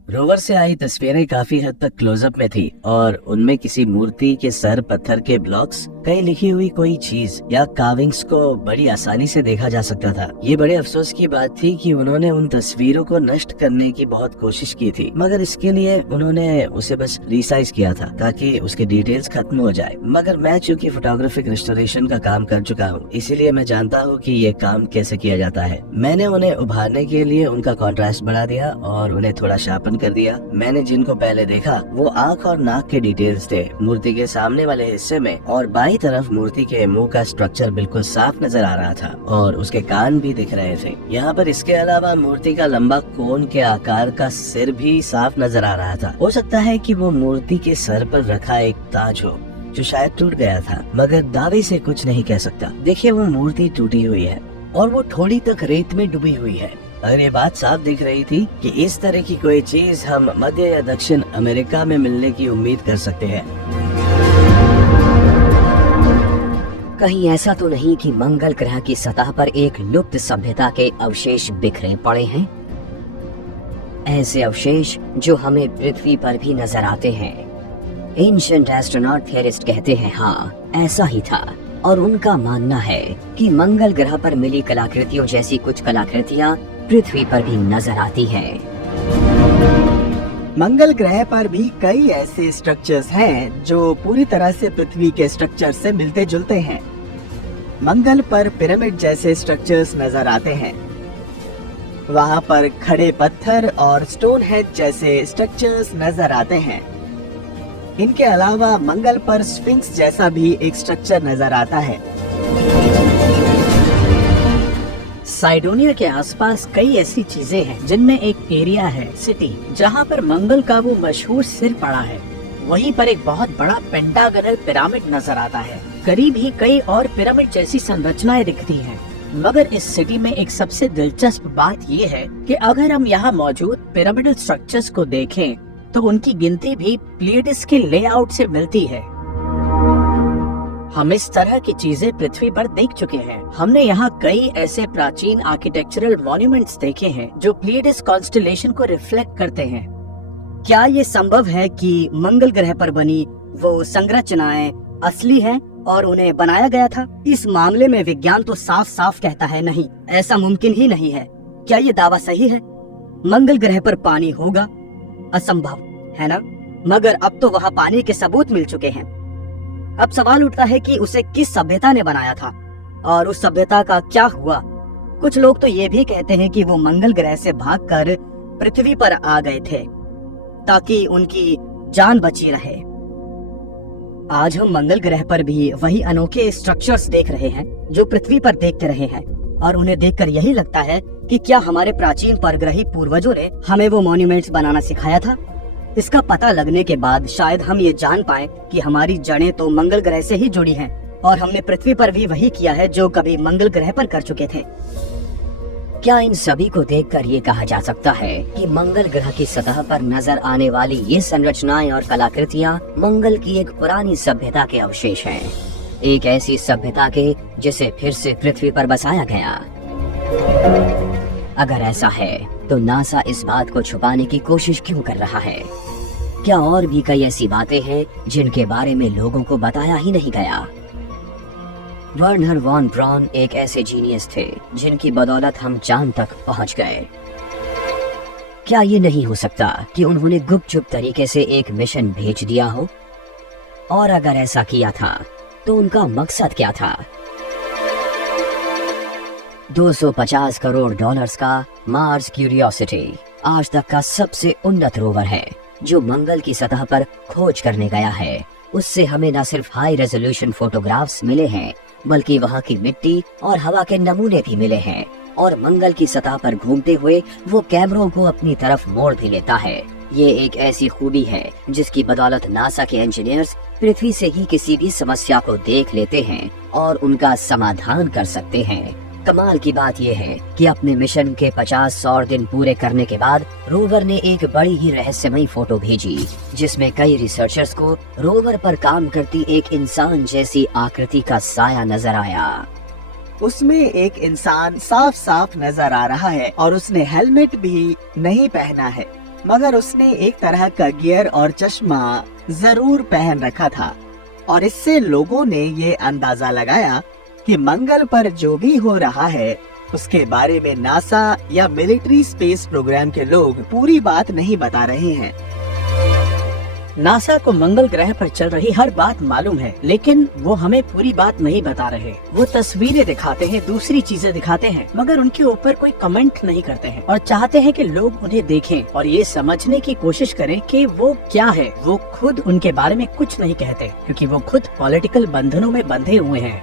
रोवर से आई तस्वीरें काफी हद तक क्लोजअप में थी और उनमें किसी मूर्ति के सर, पत्थर के ब्लॉक्स, कहीं लिखी हुई कोई चीज या कार्विंग्स को बड़ी आसानी से देखा जा सकता था। ये बड़े अफसोस की बात थी कि उन्होंने उन तस्वीरों को नष्ट करने की बहुत कोशिश की थी, मगर इसके लिए उन्होंने उसे बस रिसाइज किया था ताकि उसके डिटेल्स खत्म हो जाए। मगर मैं चूंकि फोटोग्राफिक रेस्टोरेशन का काम कर चुका हूँ, इसीलिए मैं जानता हूँ कि ये काम कैसे किया जाता है। मैंने उन्हें उभारने के लिए उनका कॉन्ट्रास्ट बढ़ा दिया और उन्हें थोड़ा शार्पन कर दिया। मैंने जिनको पहले देखा वो आँख और नाक के डिटेल्स थे मूर्ति के सामने वाले हिस्से में, और बाई तरफ मूर्ति के मुंह का स्ट्रक्चर बिल्कुल साफ नजर आ रहा था और उसके कान भी दिख रहे थे। यहाँ पर इसके अलावा मूर्ति का लंबा कोन के आकार का सिर भी साफ नजर आ रहा था। हो सकता है कि वो मूर्ति के सर पर रखा एक ताज हो जो शायद टूट गया था, मगर दावे से कुछ नहीं कह सकता। देखिए, वो मूर्ति टूटी हुई है और वो थोड़ी तक रेत में डूबी हुई है। और ये बात साफ दिख रही थी कि इस तरह की कोई चीज हम मध्य या दक्षिण अमेरिका में मिलने की उम्मीद कर सकते हैं। कहीं ऐसा तो नहीं कि मंगल ग्रह की सतह पर एक लुप्त सभ्यता के अवशेष बिखरे पड़े हैं? ऐसे अवशेष जो हमें पृथ्वी पर भी नजर आते हैं। एंशिएंट एस्ट्रोनॉट थियरिस्ट कहते हैं हाँ, ऐसा ही था, और उनका मानना है कि मंगल ग्रह पर मिली कलाकृतियों जैसी कुछ कलाकृतियां पृथ्वी पर भी नजर आती हैं। मंगल ग्रह पर भी कई ऐसे स्ट्रक्चर्स हैं जो पूरी तरह से पृथ्वी के स्ट्रक्चर से मिलते जुलते हैं। मंगल पर पिरामिड जैसे स्ट्रक्चर्स नजर आते हैं। वहाँ पर खड़े पत्थर और स्टोन हेड जैसे स्ट्रक्चर्स नजर आते हैं। इनके अलावा मंगल पर स्फिंक्स जैसा भी एक स्ट्रक्चर नजर आता है। साइडोनिया के आसपास कई ऐसी चीजें हैं जिनमें एक एरिया है, सिटी, जहाँ पर मंगल का वो मशहूर सिर पड़ा है। वहीं पर एक बहुत बड़ा पेंटागनल पिरामिड नजर आता है। करीब ही कई और पिरामिड जैसी संरचनाएं दिखती हैं। मगर इस सिटी में एक सबसे दिलचस्प बात ये है कि अगर हम यहाँ मौजूद पिरामिडल स्ट्रक्चर्स को देखें तो उनकी गिनती भी प्लेटिस के लेआउट से मिलती है। हम इस तरह की चीजें पृथ्वी पर देख चुके हैं। हमने यहाँ कई ऐसे प्राचीन आर्किटेक्चरल मॉन्यूमेंट्स देखे हैं जो प्लेटिस कॉन्स्टेलेशन को रिफ्लेक्ट करते हैं। क्या ये संभव है कि मंगल ग्रह पर बनी वो संरचनाएं असली हैं और उन्हें बनाया गया था? इस मामले में विज्ञान तो साफ साफ कहता है नहीं, ऐसा मुमकिन ही नहीं है। क्या ये दावा सही है? मंगल ग्रह पर पानी होगा? असंभव है ना? मगर अब तो वहाँ पानी के सबूत मिल चुके हैं। अब सवाल उठता है कि उसे किस सभ्यता ने बनाया था और उस सभ्यता का क्या हुआ। कुछ लोग तो ये भी कहते हैं कि वो मंगल ग्रह से भागकर पृथ्वी पर आ गए थे ताकि उनकी जान बची रहे। आज हम मंगल ग्रह पर भी वही अनोखे स्ट्रक्चर्स देख रहे हैं जो पृथ्वी पर देखते रहे हैं, और उन्हें देखकर यही लगता है कि क्या हमारे प्राचीन परग्रही पूर्वजों ने हमें वो मॉन्यूमेंट्स बनाना सिखाया था। इसका पता लगने के बाद शायद हम ये जान पाएं कि हमारी जड़ें तो मंगल ग्रह से ही जुड़ी हैं और हमने पृथ्वी पर भी वही किया है जो कभी मंगल ग्रह पर कर चुके थे। क्या इन सभी को देखकर ये कहा जा सकता है कि मंगल ग्रह की सतह पर नजर आने वाली ये संरचनाएं और कलाकृतियां मंगल की एक पुरानी सभ्यता के अवशेष हैं, एक ऐसी सभ्यता के जिसे फिर से पृथ्वी पर बसाया गया? अगर ऐसा है तो नासा इस बात को छुपाने की कोशिश क्यों कर रहा है? क्या और भी कई ऐसी बातें हैं जिनके बारे में लोगों को बताया ही नहीं गया? वर्नर वॉन ब्राउन एक ऐसे जीनियस थे जिनकी बदौलत हम चांद तक पहुंच गए। क्या ये नहीं हो सकता कि उन्होंने गुपचुप तरीके से एक मिशन भेज दिया हो? और अगर ऐसा किया था तो उनका मकसद क्या था? $250 करोड़ का मार्स क्यूरियोसिटी आज तक का सबसे उन्नत रोवर है जो मंगल की सतह पर खोज करने गया है। उससे हमें न सिर्फ हाई रेजोल्यूशन फोटोग्राफ्स मिले हैं बल्कि वहाँ की मिट्टी और हवा के नमूने भी मिले हैं, और मंगल की सतह पर घूमते हुए वो कैमरों को अपनी तरफ मोड़ भी लेता है। ये एक ऐसी खूबी है जिसकी बदौलत नासा के इंजीनियर्स पृथ्वी से ही किसी भी समस्या को देख लेते हैं और उनका समाधान कर सकते हैं। कमाल की बात यह है कि अपने मिशन के 50 दिन पूरे करने के बाद रोवर ने एक बड़ी ही रहस्यमयी फोटो भेजी जिसमें कई रिसर्चर्स को रोवर पर काम करती एक इंसान जैसी आकृति का साया नजर आया। उसमें एक इंसान साफ साफ नजर आ रहा है और उसने हेलमेट भी नहीं पहना है। मगर उसने एक तरह का गियर और चश्मा जरूर पहन रखा था और इससे लोगों ने ये अंदाजा लगाया कि मंगल पर जो भी हो रहा है उसके बारे में नासा या मिलिट्री स्पेस प्रोग्राम के लोग पूरी बात नहीं बता रहे हैं। नासा को मंगल ग्रह पर चल रही हर बात मालूम है, लेकिन वो हमें पूरी बात नहीं बता रहे। वो तस्वीरें दिखाते हैं, दूसरी चीजें दिखाते हैं, मगर उनके ऊपर कोई कमेंट नहीं करते हैं और चाहते हैं कि लोग उन्हें देखें और ये समझने की कोशिश करें कि वो क्या है। वो खुद उनके बारे में कुछ नहीं कहते क्योंकि वो खुद पॉलिटिकल बंधनों में बंधे हुए हैं।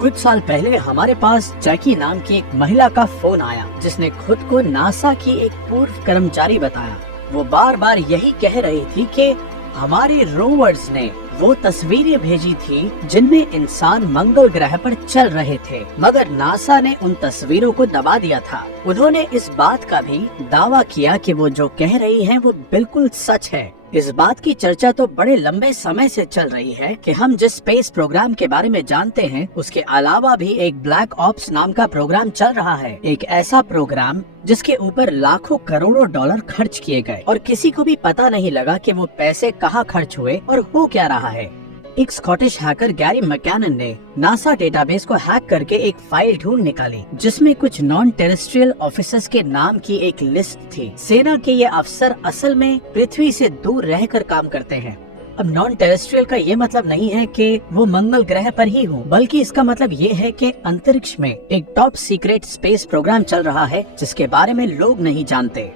कुछ साल पहले हमारे पास जैकी नाम की एक महिला का फोन आया जिसने खुद को नासा की एक पूर्व कर्मचारी बताया। वो बार बार यही कह रही थी कि हमारे रोवर्स ने वो तस्वीरें भेजी थी जिनमें इंसान मंगल ग्रह पर चल रहे थे, मगर नासा ने उन तस्वीरों को दबा दिया था। उन्होंने इस बात का भी दावा किया कि वो जो कह रही हैं वो बिल्कुल सच है। इस बात की चर्चा तो बड़े लंबे समय से चल रही है कि हम जिस स्पेस प्रोग्राम के बारे में जानते हैं उसके अलावा भी एक ब्लैक ऑप्स नाम का प्रोग्राम चल रहा है। एक ऐसा प्रोग्राम जिसके ऊपर लाखों करोड़ों डॉलर खर्च किए गए और किसी को भी पता नहीं लगा कि वो पैसे कहाँ खर्च हुए और हो क्या रहा है। एक स्कॉटिश हैकर गैरी मैकैनन ने नासा डेटाबेस को हैक करके एक फाइल ढूंढ निकाली जिसमें कुछ नॉन टेरेस्ट्रियल ऑफिसर्स के नाम की एक लिस्ट थी। सेना के ये अफसर असल में पृथ्वी से दूर रहकर काम करते हैं। अब नॉन टेरेस्ट्रियल का ये मतलब नहीं है कि वो मंगल ग्रह पर ही हो, बल्कि इसका मतलब ये है कि अंतरिक्ष में एक टॉप सीक्रेट स्पेस प्रोग्राम चल रहा है जिसके बारे में लोग नहीं जानते।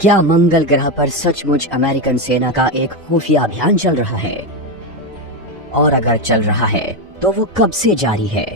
क्या मंगल ग्रह पर सचमुच अमेरिकन सेना का एक खुफिया अभियान चल रहा है? और अगर चल रहा है तो वो कब से जारी है?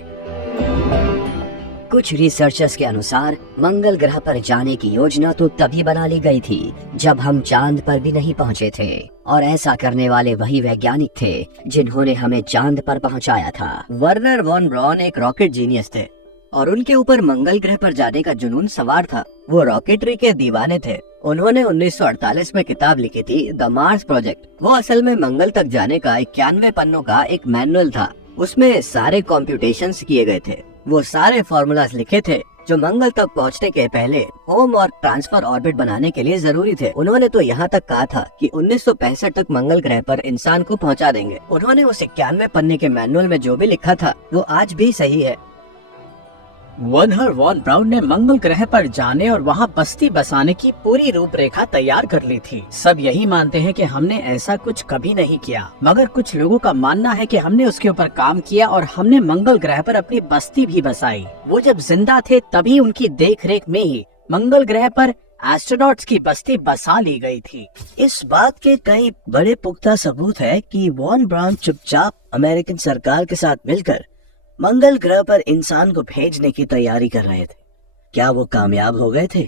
कुछ रिसर्चर्स के अनुसार मंगल ग्रह पर जाने की योजना तो तभी बना ली गई थी जब हम चांद पर भी नहीं पहुंचे थे, और ऐसा करने वाले वही वैज्ञानिक थे जिन्होंने हमें चांद पर पहुंचाया था। वर्नर वॉन ब्राउन एक रॉकेट जीनियस थे और उनके ऊपर मंगल ग्रह पर जाने का जुनून सवार था। वो रॉकेटरी के दीवाने थे। उन्होंने 1948 में किताब लिखी थी द मार्स प्रोजेक्ट। वो असल में मंगल तक जाने का 91 पन्नों का एक मैनुअल था। उसमें सारे कॉम्प्यूटेशंस किए गए थे। वो सारे फॉर्मूलाज लिखे थे जो मंगल तक पहुंचने के पहले होम और ट्रांसफर ऑर्बिट बनाने के लिए जरूरी थे। उन्होंने तो यहाँ तक कहा था कि 1965 तक मंगल ग्रह पर इंसान को पहुँचा देंगे। उन्होंने उस 91 पन्ने के मैनुअल में जो भी लिखा था वो आज भी सही है। वर्नर वॉन ब्राउन ने मंगल ग्रह पर जाने और वहां बस्ती बसाने की पूरी रूपरेखा तैयार कर ली थी। सब यही मानते हैं कि हमने ऐसा कुछ कभी नहीं किया, मगर कुछ लोगों का मानना है कि हमने उसके ऊपर काम किया और हमने मंगल ग्रह पर अपनी बस्ती भी बसाई। वो जब जिंदा थे तभी उनकी देखरेख में ही मंगल ग्रह पर एस्ट्रोनॉट्स की बस्ती बसा ली गई थी। इस बात के कई बड़े पुख्ता सबूत है कि वॉन ब्राउन चुपचाप अमेरिकन सरकार के साथ मिलकर मंगल ग्रह पर इंसान को भेजने की तैयारी कर रहे थे। क्या वो कामयाब हो गए थे?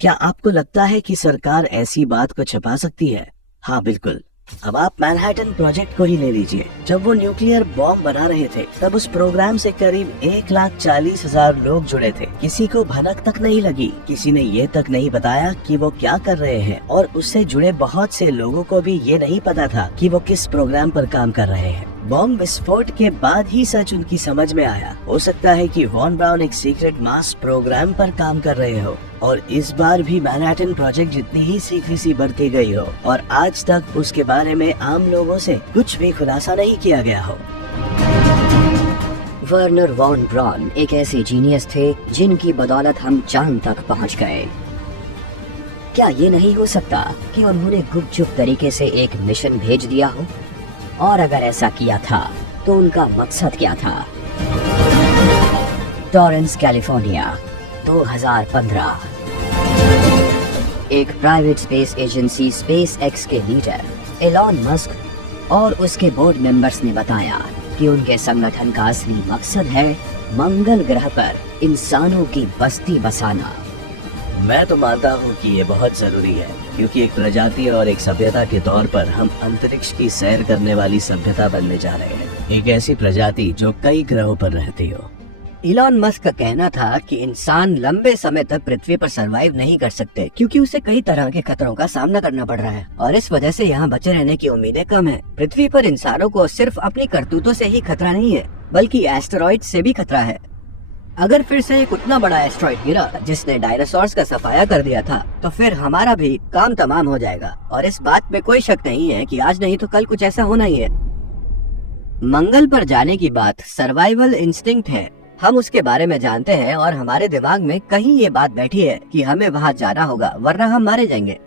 क्या आपको लगता है कि सरकार ऐसी बात को छुपा सकती है? हाँ, बिल्कुल। अब आप मैनहट्टन प्रोजेक्ट को ही ले लीजिए। जब वो न्यूक्लियर बॉम्ब बना रहे थे तब उस प्रोग्राम से करीब 1,40,000 लोग जुड़े थे। किसी को भनक तक नहीं लगी। किसी ने ये तक नहीं बताया कि वो क्या कर रहे हैं, और उससे जुड़े बहुत से लोगों को भी ये नहीं पता था कि वो किस प्रोग्राम पर काम कर रहे हैं। बॉम्ब विस्फोट के बाद ही सच उनकी समझ में आया। हो सकता है कि वॉन ब्राउन एक सीक्रेट मास प्रोग्राम पर काम कर रहे हो और इस बार भी मैनहट्टन प्रोजेक्ट जितनी ही सीक्रेसी बरती गई हो और आज तक उसके बारे में आम लोगों से कुछ भी खुलासा नहीं किया गया हो। वर्नर वॉन ब्राउन एक ऐसे जीनियस थे जिनकी बदौलत हम चांद तक पहुंच गए। क्या ये नहीं हो सकता कि उन्होंने गुपचुप तरीके से एक मिशन भेज दिया हो? और अगर ऐसा किया था तो उनका मकसद क्या था? Torrens, California, 2015। एक private space agency space x के लीडर एलॉन मस्क और उसके बोर्ड मेंबर्स ने बताया कि उनके संगठन का असली मकसद है मंगल ग्रह पर इंसानों की बस्ती बसाना। मैं तो मानता हूँ कि ये बहुत जरूरी है, क्योंकि एक प्रजाति और एक सभ्यता के तौर पर हम अंतरिक्ष की सैर करने वाली सभ्यता बनने जा रहे हैं। एक ऐसी प्रजाति जो कई ग्रहों पर रहती हो। इलॉन मस्क का कहना था कि इंसान लंबे समय तक पृथ्वी पर सरवाइव नहीं कर सकते क्योंकि उसे कई तरह के खतरों का सामना करना पड़ रहा है और इस वजह से यहाँ बचे रहने की उम्मीदें कम है। पृथ्वी पर इंसानों को सिर्फ अपनी करतूतों से ही खतरा नहीं है, बल्कि एस्टेरॉइड से भी खतरा है। अगर फिर से एक उतना बड़ा एस्ट्रॉइड गिरा जिसने डायनासोर्स का सफाया कर दिया था, तो फिर हमारा भी काम तमाम हो जाएगा। और इस बात में कोई शक नहीं है कि आज नहीं तो कल कुछ ऐसा होना ही है। मंगल पर जाने की बात सर्वाइवल इंस्टिंक्ट है। हम उसके बारे में जानते हैं और हमारे दिमाग में कहीं ये बात बैठी है कि हमें वहाँ जाना होगा, वरना हम मारे जाएंगे।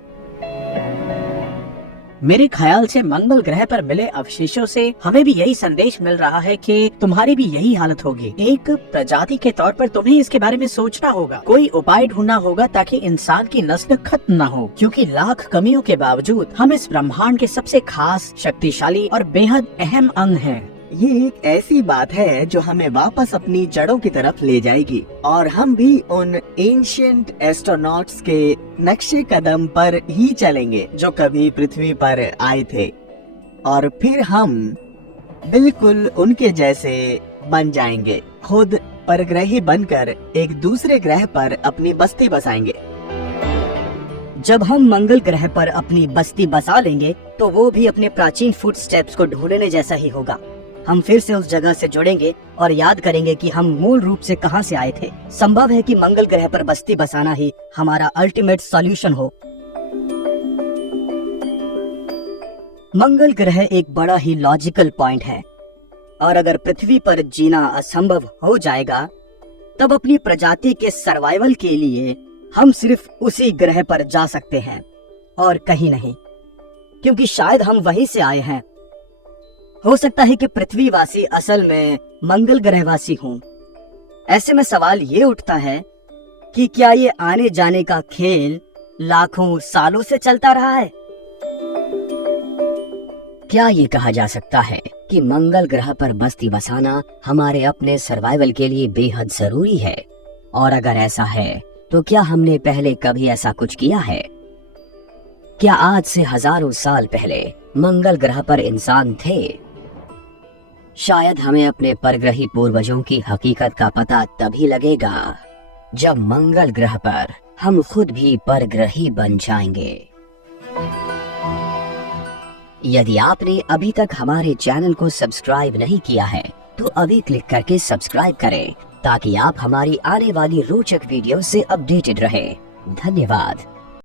मेरे ख्याल से मंगल ग्रह पर मिले अवशेषों से हमें भी यही संदेश मिल रहा है कि तुम्हारी भी यही हालत होगी। एक प्रजाति के तौर पर तुम्हें इसके बारे में सोचना होगा, कोई उपाय ढूंढना होगा ताकि इंसान की नस्ल खत्म न हो, क्योंकि लाख कमियों के बावजूद हम इस ब्रह्मांड के सबसे खास, शक्तिशाली और बेहद अहम अंग हैं। ये एक ऐसी बात है जो हमें वापस अपनी जड़ों की तरफ ले जाएगी और हम भी उन एंशिएंट एस्ट्रोनॉट्स के नक्शे कदम पर ही चलेंगे जो कभी पृथ्वी पर आए थे, और फिर हम बिल्कुल उनके जैसे बन जाएंगे, खुद परग्रही बनकर एक दूसरे ग्रह पर अपनी बस्ती बसाएंगे। जब हम मंगल ग्रह पर अपनी बस्ती बसा लेंगे तो वो भी अपने प्राचीन फुटस्टेप्स को ढूंढने जैसा ही होगा। हम फिर से उस जगह से जुड़ेंगे और याद करेंगे कि हम मूल रूप से कहां से आए थे। संभव है कि मंगल ग्रह पर बस्ती बसाना ही हमारा अल्टीमेट सॉल्यूशन हो। मंगल ग्रह एक बड़ा ही लॉजिकल पॉइंट है, और अगर पृथ्वी पर जीना असंभव हो जाएगा तब अपनी प्रजाति के सर्वाइवल के लिए हम सिर्फ उसी ग्रह पर जा सकते हैं और कहीं नहीं, क्योंकि शायद हम वहीं से आए हैं। हो सकता है कि पृथ्वीवासी असल में मंगल ग्रहवासी हों। ऐसे में सवाल ये उठता है कि क्या ये आने जाने का खेल लाखों सालों से चलता रहा है? क्या ये कहा जा सकता है कि मंगल ग्रह पर बस्ती बसाना हमारे अपने सर्वाइवल के लिए बेहद जरूरी है? और अगर ऐसा है तो क्या हमने पहले कभी ऐसा कुछ किया है? क्या आज से हजारों साल पहले मंगल ग्रह पर इंसान थे? शायद हमें अपने परग्रही पूर्वजों की हकीकत का पता तभी लगेगा जब मंगल ग्रह पर हम खुद भी परग्रही बन जाएंगे। यदि आपने अभी तक हमारे चैनल को सब्सक्राइब नहीं किया है तो अभी क्लिक करके सब्सक्राइब करें ताकि आप हमारी आने वाली रोचक वीडियो से अपडेटेड रहें। धन्यवाद।